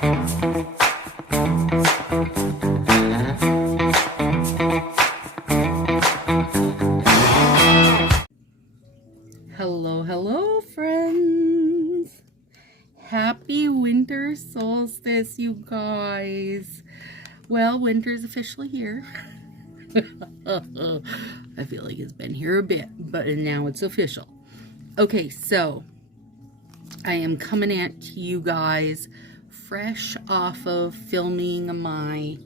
Hello, hello, friends. Happy winter solstice, you guys. Well, winter's officially here. I feel like it's been here a bit, but now it's official. Okay, so I am coming at you guys fresh off of filming my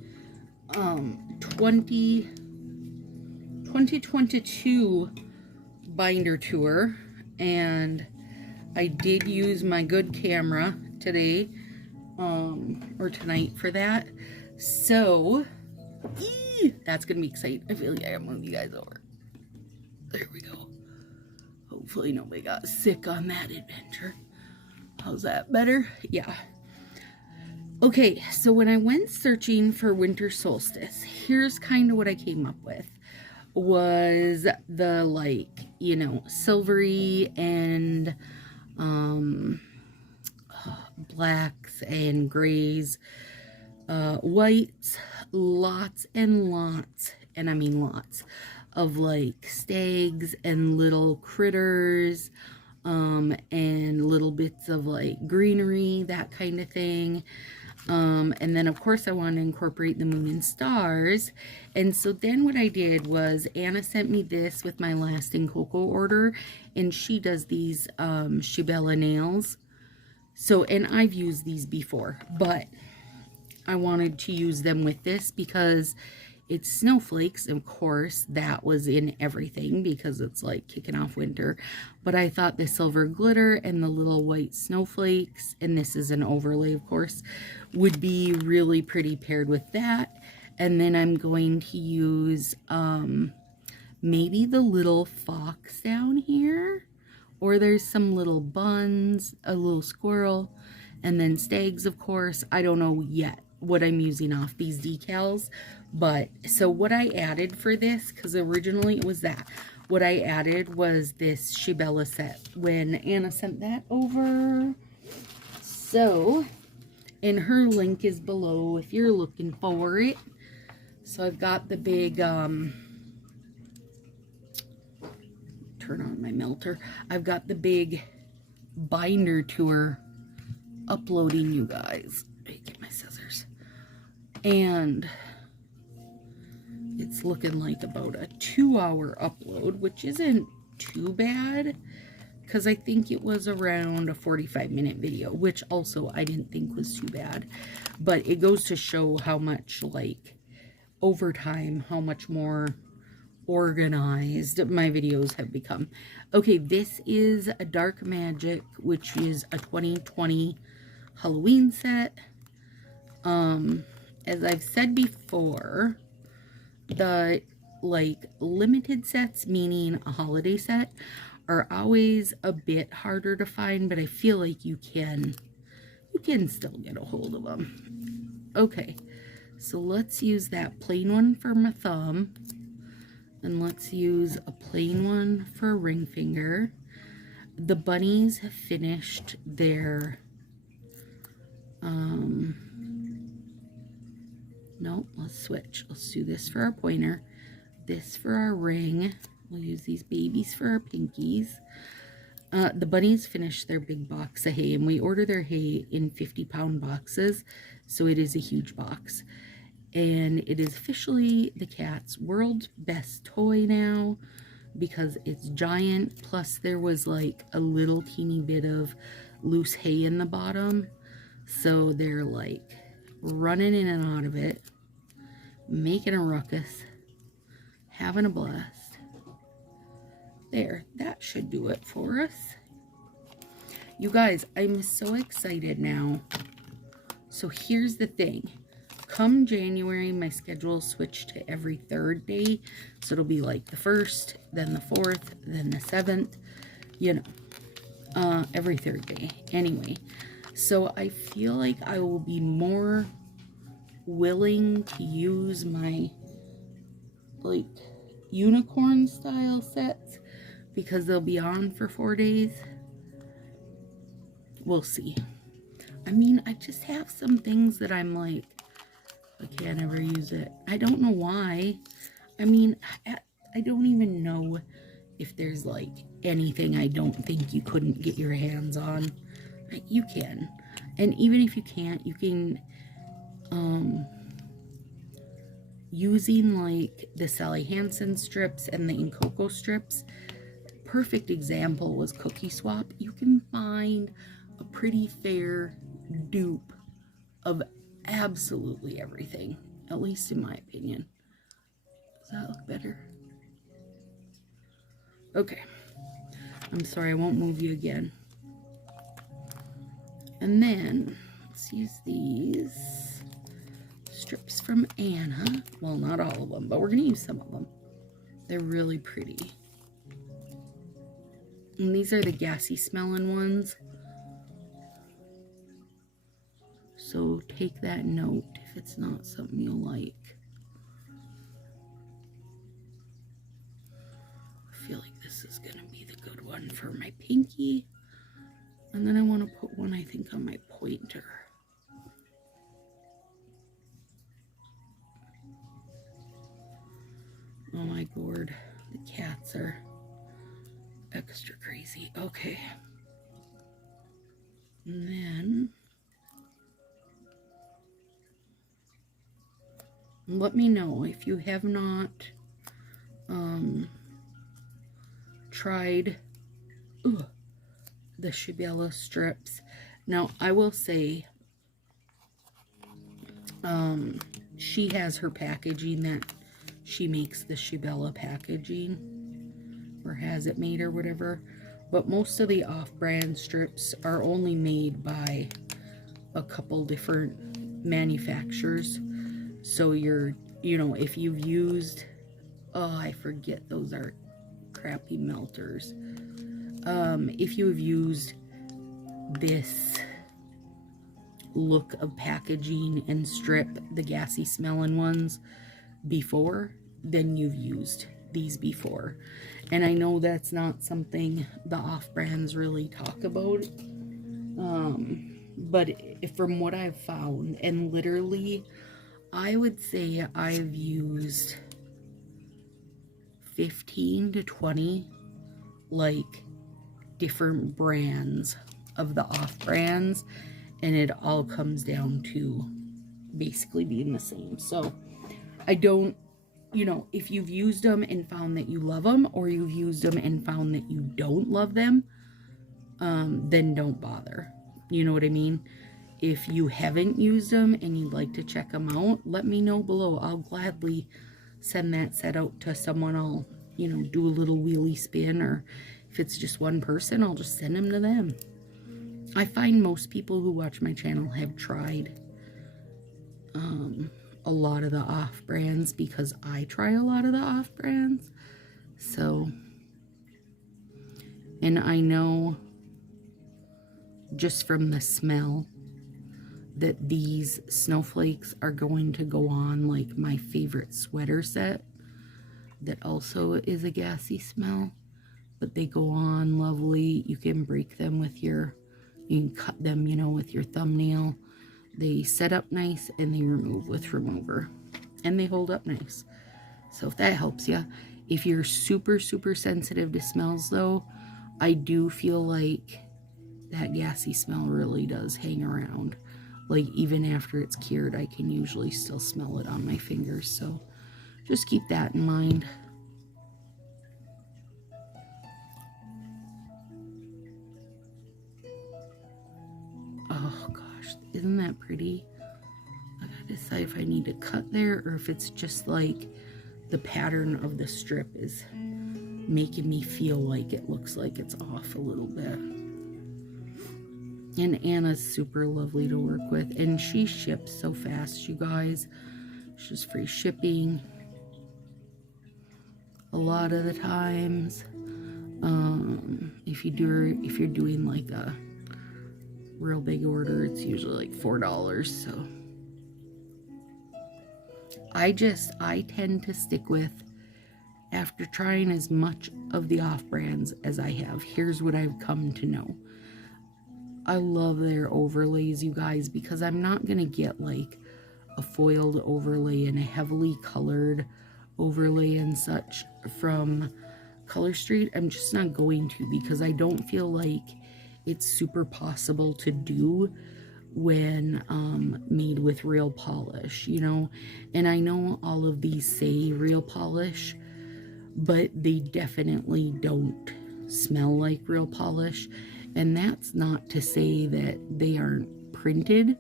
2022 binder tour, and I did use my good camera today or tonight for that, so that's gonna be exciting. I feel like I gotta move you guys over. There we go. Hopefully nobody got sick on that adventure. How's that better? Yeah. Okay, so when I went searching for winter solstice, here's kind of what I came up with. Was the, like, you know, silvery and blacks and grays, whites, lots and lots, and I mean lots of like stags and little critters, and little bits of like greenery, that kind of thing. And then of course I want to incorporate the moon and stars. And so then what I did was Anna sent me this with my lasting cocoa order, and she does these Shibella nails. So, and I've used these before, but I wanted to use them with this because it's snowflakes. Of course, that was in everything because it's like kicking off winter. But I thought the silver glitter and the little white snowflakes, and this is an overlay, of course, would be really pretty paired with that. And then I'm going to use maybe the little fox down here. Or there's some little buns, a little squirrel, and then stags, of course. I don't know yet what I'm using off these decals. But, so what I added for this, because originally it was that, what I added was this Shibella set when Anna sent that over. So, and her link is below if you're looking for it. So I've got the big, turn on my melter. I've got the big binder tour uploading, you guys. Let me get my scissors. And it's looking like about a 2-hour upload, which isn't too bad because I think it was around a 45-minute video, which also I didn't think was too bad. But it goes to show how much, like, over time, how much more organized my videos have become. Okay, this is a Dark Magic, which is a 2020 Halloween set. As I've said before, the like limited sets, meaning a holiday set, are always a bit harder to find, but I feel like you can still get a hold of them. Okay, so let's use that plain one for my thumb. And let's use a plain one for a ring finger. The bunnies have finished their, no, let's switch. Let's do this for our pointer, this for our ring. We'll use these babies for our pinkies. The bunnies finished their big box of hay, and we order their hay in 50-pound boxes, so it is a huge box. And it is officially the cat's world's best toy now because it's giant. Plus there was like a little teeny bit of loose hay in the bottom. So they're like running in and out of it, making a ruckus, having a blast. There, that should do it for us. You guys, I'm so excited now. So here's the thing. Come January, my schedule will switch to every third day. So it'll be like the 1st, then the 4th, then the 7th, you know, every third day. Anyway, so I feel like I will be more willing to use my, like, unicorn style sets because they'll be on for 4 days. We'll see. I mean, I just have some things that I'm like, I can't ever use it. I don't know why. I mean, I don't even know if there's like anything I don't think you couldn't get your hands on. You can. And even if you can't, you can, using like the Sally Hansen strips and the Incoco strips, perfect example was Cookie Swap. You can find a pretty fair dupe of absolutely everything, at least in my opinion. Does that look better? Okay. I'm sorry, I won't move you again. And then, let's use these strips from Anna. Well, not all of them, but we're going to use some of them. They're really pretty. And these are the gassy smelling ones. So take that note if it's not something you'll like. I feel like this is going to be the good one for my pinky. And then I want to put one, I think, on my pointer. Oh my god, the cats are extra crazy. Okay. And then let me know if you have not tried the Shibella strips. Now, I will say, she has her packaging that she makes the Shibella packaging, or has it made or whatever, but most of the off-brand strips are only made by a couple different manufacturers. So you're, you know, if you've used, oh, I forget, those are crappy melters. If you've used this look of packaging and strip, the gassy smelling ones, before, then you've used these before. And I know that's not something the off-brands really talk about, but from what I've found, and literally I would say I've used 15 to 20 like different brands of the off-brands, and it all comes down to basically being the same. So I don't, you know, if you've used them and found that you love them, or you've used them and found that you don't love them, then don't bother. You know what I mean? If you haven't used them and you'd like to check them out, let me know below. I'll gladly send that set out to someone. I'll, you know, do a little wheelie spin, or if it's just one person, I'll just send them to them. I find most people who watch my channel have tried a lot of the off-brands, because I try a lot of the off-brands. So, and I know just from the smell that these snowflakes are going to go on like my favorite sweater set that also is a gassy smell, but they go on lovely. You can break them with your, you can cut them, you know, with your thumbnail. They set up nice and they remove with remover, and they hold up nice. So if that helps you. If you're super, super sensitive to smells though, I do feel like that gassy smell really does hang around. Like even after it's cured, I can usually still smell it on my fingers. So just keep that in mind. Oh gosh, isn't that pretty? I gotta decide if I need to cut there, or if it's just like the pattern of the strip is making me feel like it looks like it's off a little bit. And Anna's super lovely to work with, and she ships so fast, you guys. She's free shipping a lot of the times. If you're doing like a real big order, it's usually like $4. So I tend to stick with, after trying as much of the off brands as I have, here's what I've come to know. I love their overlays, you guys, because I'm not going to get like a foiled overlay and a heavily colored overlay and such from Color Street. I'm just not going to, because I don't feel like it's super possible to do when made with real polish, you know. And I know all of these say real polish, but they definitely don't smell like real polish. And that's not to say that they aren't printed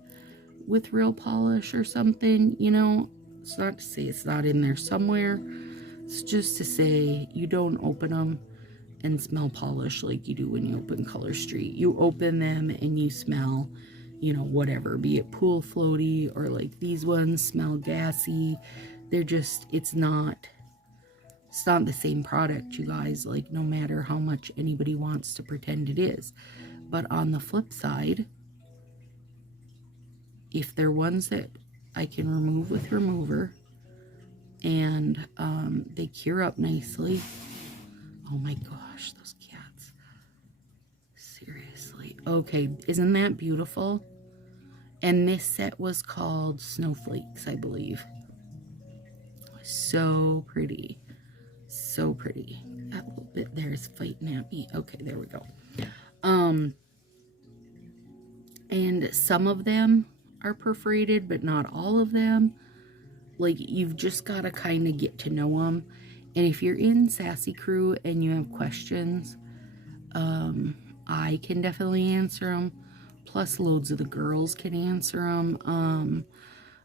with real polish or something, you know. It's not to say it's not in there somewhere. It's just to say you don't open them and smell polish like you do when you open Color Street. You open them and you smell, you know, whatever, be it pool floaty or like these ones smell gassy. They're just, it's not the same product, you guys, like no matter how much anybody wants to pretend it is. But on the flip side, if they're ones that I can remove with remover and they cure up nicely. Oh my gosh, those cats. Seriously. Okay, isn't that beautiful? And this set was called Snowflakes, I believe. So pretty. So pretty. That little bit there is fighting at me. Okay, there we go. And some of them are perforated, but not all of them. Like, you've just got to kind of get to know them. And if you're in Sassy Crew and you have questions, I can definitely answer them. Plus, loads of the girls can answer them.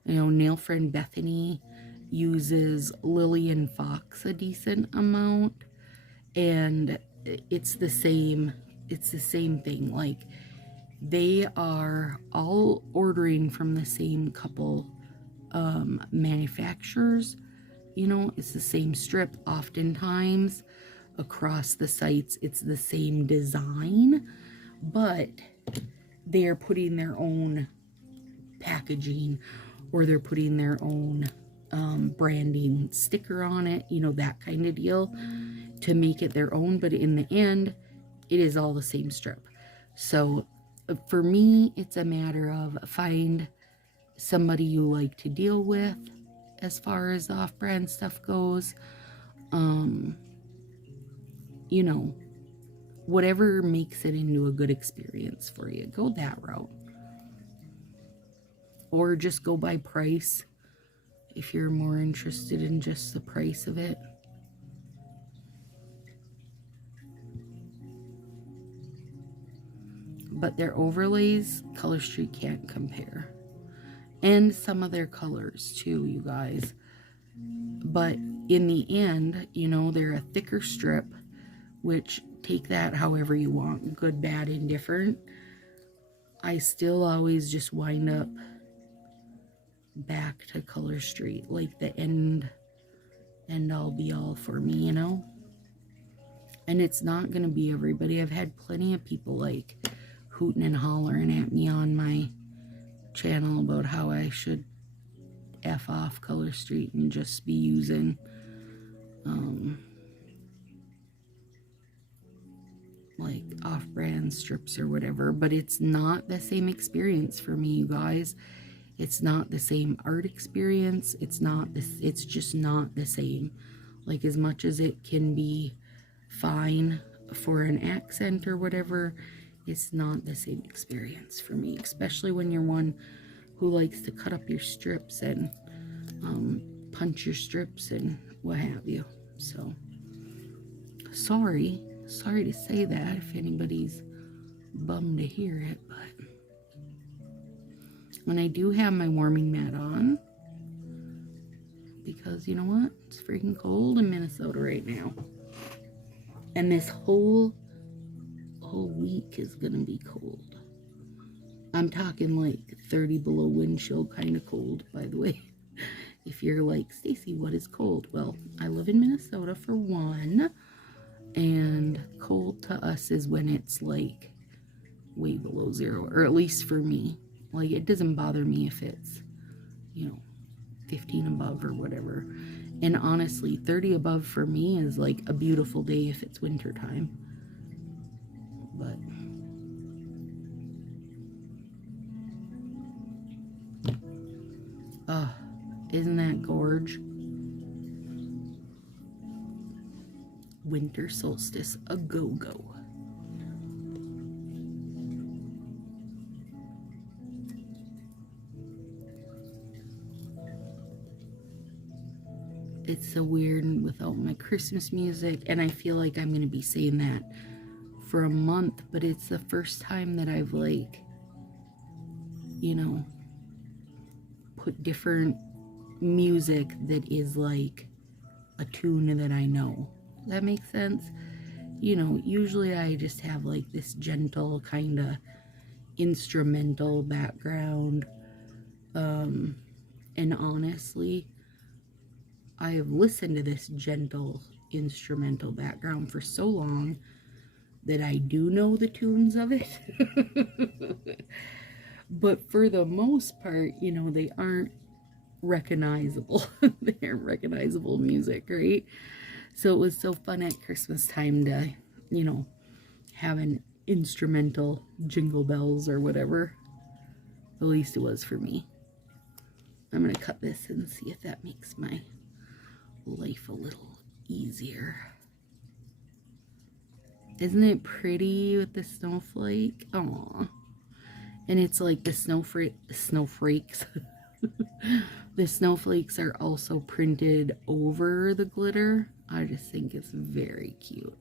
You know, Nail Friend Bethany uses Lily and Fox a decent amount. And it's the same thing. Like, they are all ordering from the same couple manufacturers. You know, it's the same strip. Oftentimes across the sites it's the same design, but they're putting their own packaging or they're putting their own branding sticker on it, you know, that kind of deal, to make it their own. But in the end, it is all the same strip. So for me, it's a matter of find somebody you like to deal with as far as off-brand stuff goes. You know, whatever makes it into a good experience for you, go that route. Or just go by price if you're more interested in just the price of it. But their overlays, Color Street can't compare. And some of their colors too, you guys. But in the end, you know, they're a thicker strip, which take that however you want, good, bad, indifferent. I still always just wind up back to Color Street, like the end all be all for me, you know. And it's not gonna be everybody. I've had plenty of people like hooting and hollering at me on my channel about how I should F off Color Street and just be using like off-brand strips or whatever. But it's not the same experience for me, you guys. It's not the same art experience. It's just not the same. Like, as much as it can be fine for an accent or whatever, it's not the same experience for me, especially when you're one who likes to cut up your strips and punch your strips and what have you. So, sorry to say that if anybody's bummed to hear it, but when I do have my warming mat on, because you know what? It's freaking cold in Minnesota right now. And this whole week is gonna be cold. I'm talking like 30 below wind chill kind of cold, by the way. If you're like, Stacy, what is cold? Well, I live in Minnesota for one, and cold to us is when it's like way below zero, or at least for me. Like, it doesn't bother me if it's, you know, 15 above or whatever. And honestly, 30 above for me is like a beautiful day if it's winter time. But Isn't that gorge? Winter solstice, a go-go. It's so weird without my Christmas music, and I feel like I'm going to be saying that for a month, but it's the first time that I've, like, you know, put different music that is like a tune that I know. Does that make sense? You know, usually I just have like this gentle kind of instrumental background, and honestly, I have listened to this gentle instrumental background for so long that I do know the tunes of it. But for the most part, you know, they aren't recognizable. They aren't recognizable music, right? So it was so fun at Christmas time to, you know, have an instrumental jingle bells or whatever. At least it was for me. I'm going to cut this and see if that makes my life a little easier. Isn't it pretty with the snowflake? Aww. And it's like the snowflakes. The snowflakes are also printed over the glitter. I just think it's very cute.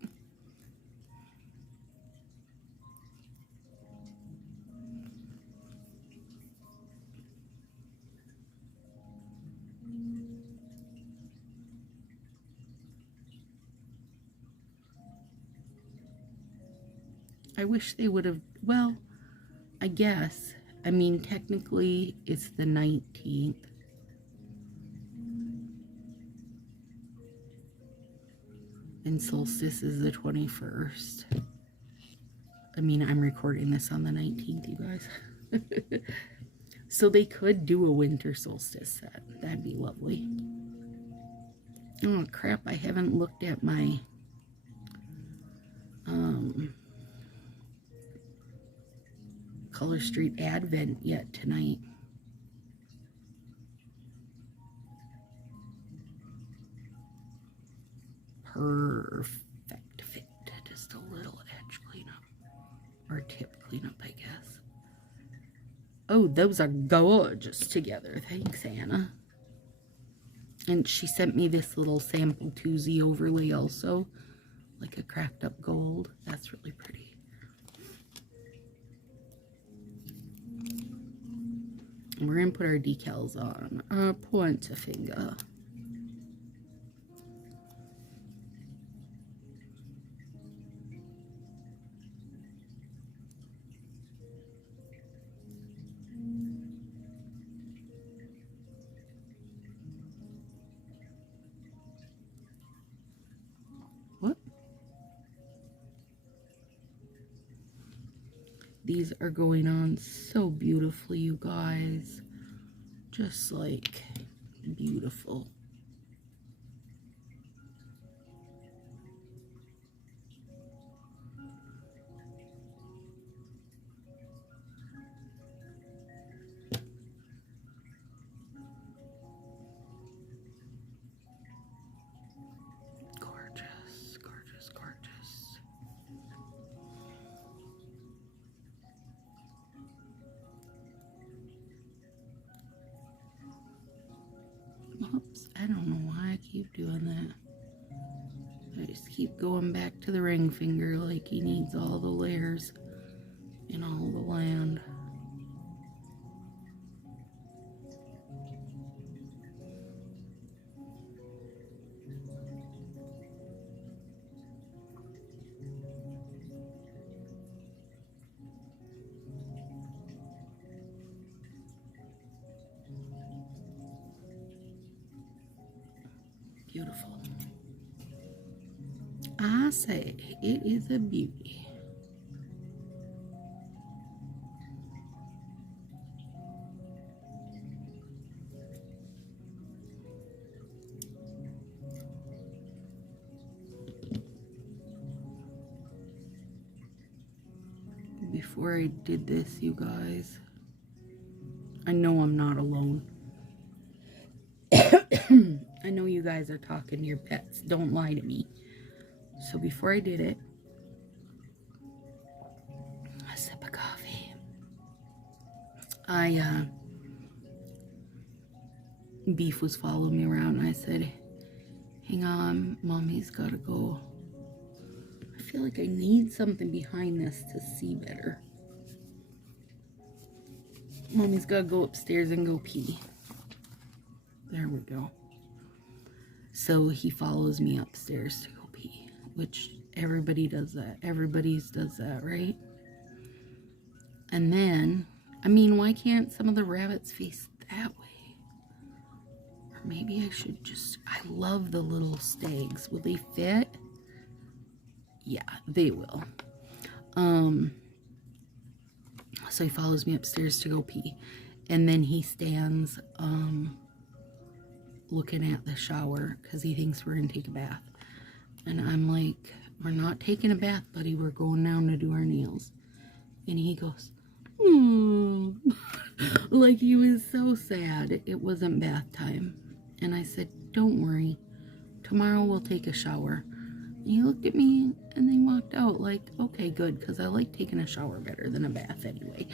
I wish they would have, well, I guess. I mean, technically, it's the 19th. And Solstice is the 21st. I mean, I'm recording this on the 19th, you guys. So they could do a winter solstice set. That'd be lovely. Oh, crap. I haven't looked at my Color Street Advent yet tonight. Perfect fit. Just a little edge cleanup. Or tip cleanup, I guess. Oh, those are gorgeous together. Thanks, Anna. And she sent me this little sample Tuesday overlay also. Like a cracked up gold. That's really pretty. We're going to put our decals on. Point a finger. What? These are going on so beautifully, you guys. Just like beautiful. Gorgeous, gorgeous, gorgeous. Oops, I don't know why I keep doing that. I just keep going back to the ring finger like he needs all the layers in all the land. Beautiful. I say it is a beauty. Before I did this, you guys, I know I'm not alone. I know you guys are talking to your pets. Don't lie to me. So before I did it, a sip of coffee. Beef was following me around and I said, hang on, Mommy's gotta go. I feel like I need something behind this to see better. Mommy's gotta go upstairs and go pee. There we go. So he follows me upstairs to go pee, which everybody does that. Everybody's does that, right? And then, I mean, why can't some of the rabbits face that way? Or maybe I should just, I love the little stags. Will they fit? Yeah, they will. So he follows me upstairs to go pee. And then he stands, looking at the shower because he thinks we're going to take a bath. And I'm like, we're not taking a bath, buddy. We're going down to do our nails. And he goes, like he was so sad. It wasn't bath time. And I said, don't worry. Tomorrow we'll take a shower. And he looked at me and then walked out like, okay, good. Because I like taking a shower better than a bath anyway.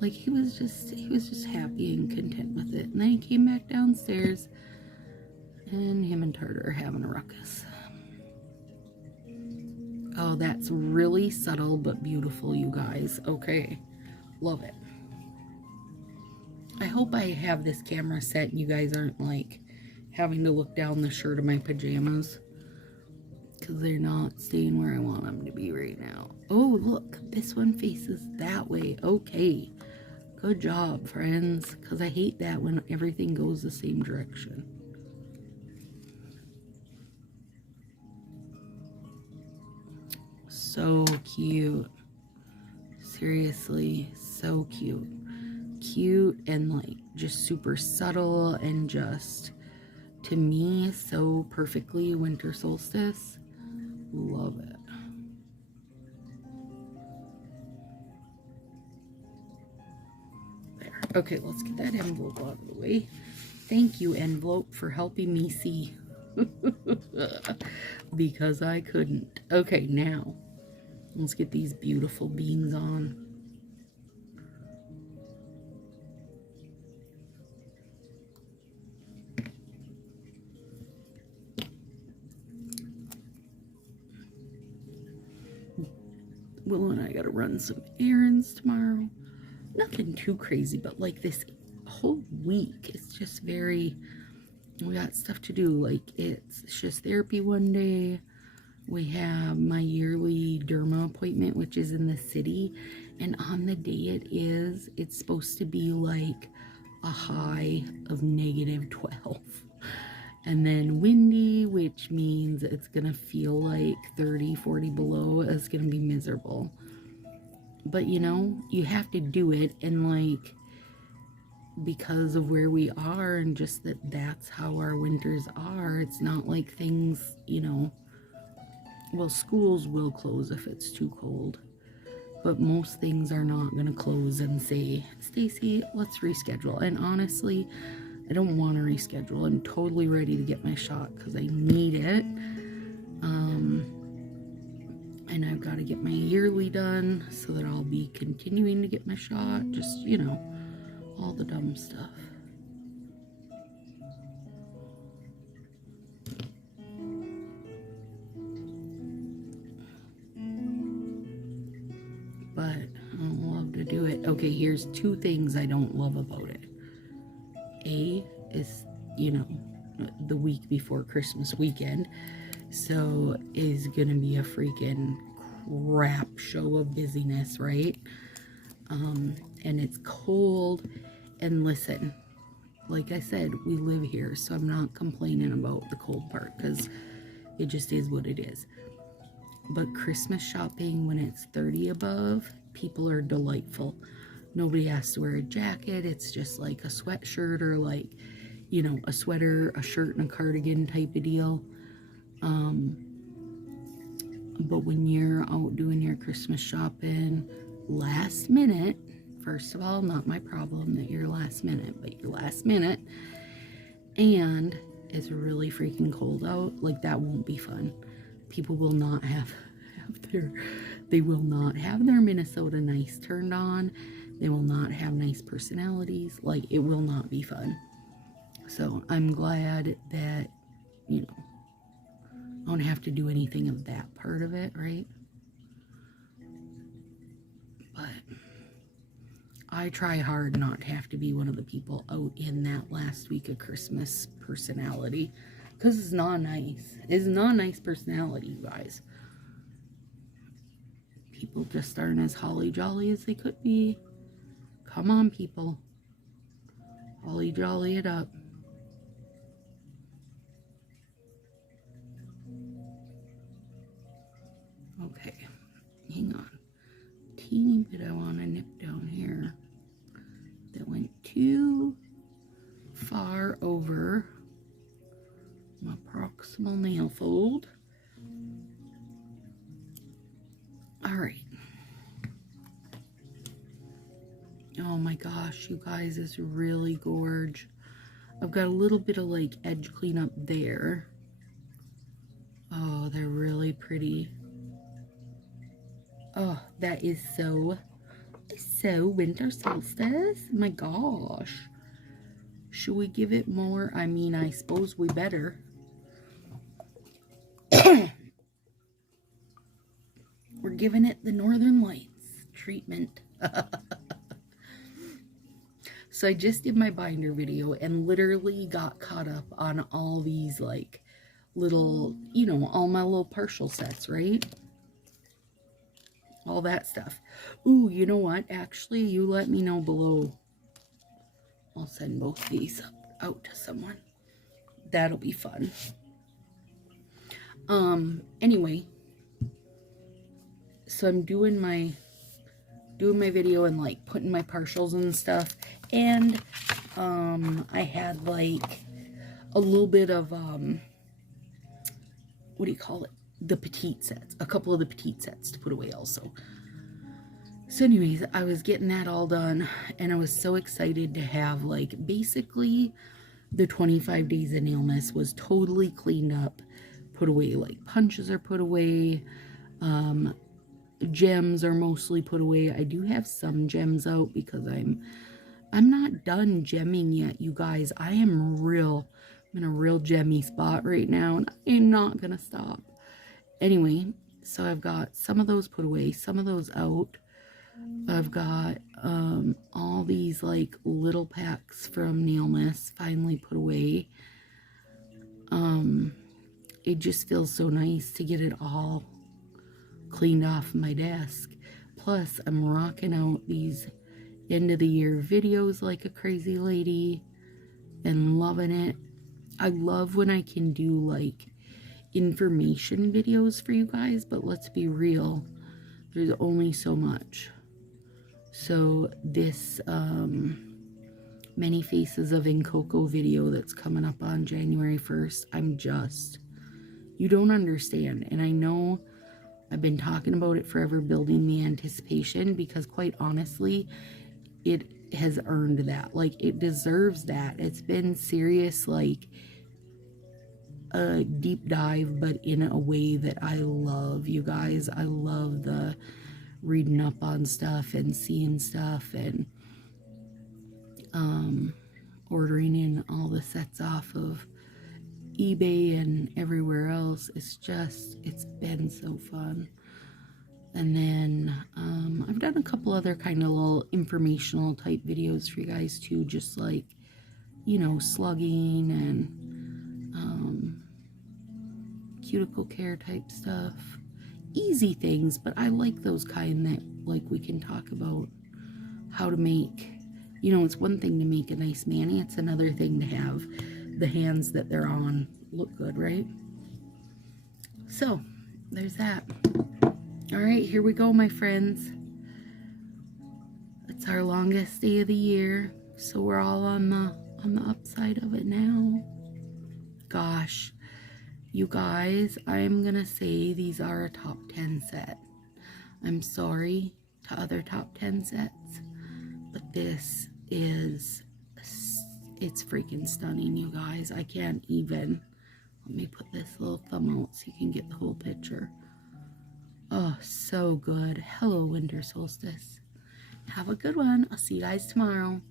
Like he was just happy and content with it. And then he came back downstairs. And him and Tartar are having a ruckus. Oh, that's really subtle but beautiful, you guys. Okay. Love it. I hope I have this camera set and you guys aren't like having to look down the shirt of my pajamas. Because they're not staying where I want them to be right now. Oh, look. This one faces that way. Okay. Good job, friends. Because I hate that when everything goes the same direction. So cute. Seriously, so cute. Cute and like just super subtle and just, to me, so perfectly winter solstice. Love it. There. Okay, let's get that envelope out of the way. Thank you, envelope, for helping me see. Because I couldn't. Okay, now let's get these beautiful beans on. Willow and I gotta run some errands tomorrow. Nothing too crazy, but like this whole week, it's just very, we got stuff to do. Like it's just therapy one day. We have my yearly derma appointment, which is in the city. And on the day it's supposed to be like a high of -12. And then windy, which means it's going to feel like 30, 40 below. It's going to be miserable. But, you know, you have to do it. And, like, because of where we are and just that's how our winters are, it's not like things, you know, well, schools will close if it's too cold. But most things are not going to close and say, Stacy, let's reschedule. And honestly, I don't want to reschedule. I'm totally ready to get my shot because I need it. And I've got to get my yearly done so that I'll be continuing to get my shot. Just, you know, all the dumb stuff. But I love to do it. Okay, here's 2 things I don't love about it. A is, you know, the week before Christmas weekend. So is gonna be a freaking crap show of busyness, right? And it's cold. And listen, like I said, we live here, so I'm not complaining about the cold part because it just is what it is. But Christmas shopping, when it's 30 above, people are delightful. Nobody has to wear a jacket. It's just like a sweatshirt or like, you know, a sweater, a shirt, and a cardigan type of deal. But when you're out doing your Christmas shopping last minute, first of all, not my problem that you're last minute, but you're last minute, And it's really freaking cold out. Like, that won't be fun. People will not have they will not have their Minnesota nice turned on. They will not have nice personalities. Like, it will not be fun. So I'm glad that, you know, I don't have to do anything of that part of it, right? But I try hard not to have to be one of the people out in that last week of Christmas personality. Because it's not nice. It's not a nice personality, you guys. People just aren't as holly jolly as they could be. Come on, people. Holly jolly it up. Okay, hang on. Teeny bit I want to nip down here. That went too far over my proximal nail fold. All right. Oh my gosh, you guys, it's really gorge. I've got a little bit of like edge cleanup there. Oh, they're really pretty. Oh, that is so winter solstice. My gosh. Should we give it more? I mean, I suppose we better. We're giving it the Northern Lights treatment. So I just did my binder video and literally got caught up on all these like little, you know, all my little partial sets, right? All that stuff. Ooh, you know what? Actually, you let me know below. I'll send both these out to someone. That'll be fun. Anyway, so I'm doing my video and like putting my partials and stuff, and I had like a little bit of what do you call it, the petite sets, a couple of the petite sets to put away also. So anyways, I was getting that all done, and I was so excited to have like basically the 25 days of Nailmas was totally cleaned up, put away. Like punches are put away, gems are mostly put away. I do have some gems out because I'm not done gemming yet, you guys. I'm in a real gemmy spot right now, and I am not gonna stop. Anyway, so I've got some of those put away, some of those out. I've got all these like little packs from Nailmas finally put away. It just feels so nice to get it all cleaned off my desk. Plus, I'm rocking out these end of the year videos like a crazy lady and loving it. I love when I can do like information videos for you guys, but let's be real, there's only so much. So this Many Faces of Encoco video that's coming up on January 1st, you don't understand. And I know I've been talking about it forever, building the anticipation, because quite honestly, it has earned that. Like, it deserves that. It's been serious, like a deep dive, but in a way that I love, you guys. I love the reading up on stuff and seeing stuff and ordering in all the sets off of eBay and everywhere else. It's been so fun. And then I've done a couple other kind of little informational type videos for you guys too, just like, you know, slugging and cuticle care type stuff. Easy things, but I like those kind that like we can talk about how to make, you know, it's one thing to make a nice mani, it's another thing to have the hands that they're on look good, right? So there's that. All right, here we go, my friends. It's our longest day of the year, so we're all on the upside of it now. Gosh, you guys, I'm gonna say these are a top 10 set. I'm sorry to other top 10 sets, but this is It's freaking stunning, you guys. I can't even. Let me put this little thumb out so you can get the whole picture. Oh, so good. Hello, winter solstice. Have a good one. I'll see you guys tomorrow.